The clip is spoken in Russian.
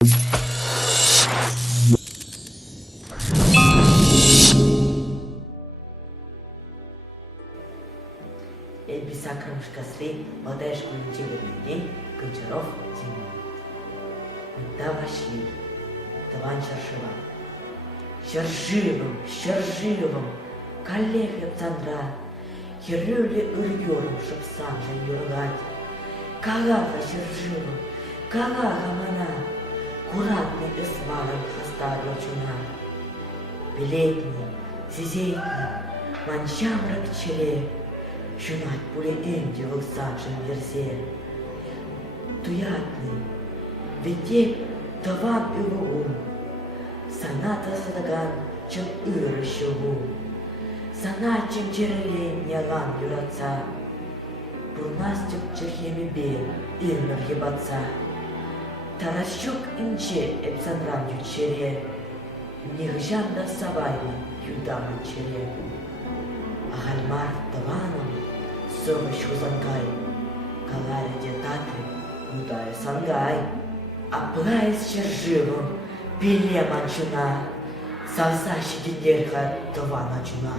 Эльбиса Крымшкасли, Бадайшку Интеллигентный, Гончаров, Тимур. Когда вошли, Таван Шарживым, коллег Цандра, Херюли Урьюром, чтоб сам же юргать. Кагаха Шарживым, Кагаха Мана, Куратный Исманом Хастарла Чуна. Билетный, Сизейтный, Манчамрак Челе, Шунат пуле Инди в Иксаншин Версе. Туятный, Витек Тавам и Лугум, Саната Садаган, чем Иры Щелу, Санат, чем Черелей Нялан Юраца, Бурнастюк Черхеми Бе, Ирмер Ебаца, Таращук Инче Эпсандран Ючере, Нихжанда Савайна Юдама Чере, Агальмар Таваном, Сома Шузангай, Калари Детаты, Юдая Сангай, Аплайс Черживым, Пиле Манчуна, Савсащи Дидерха Тавана Чуна.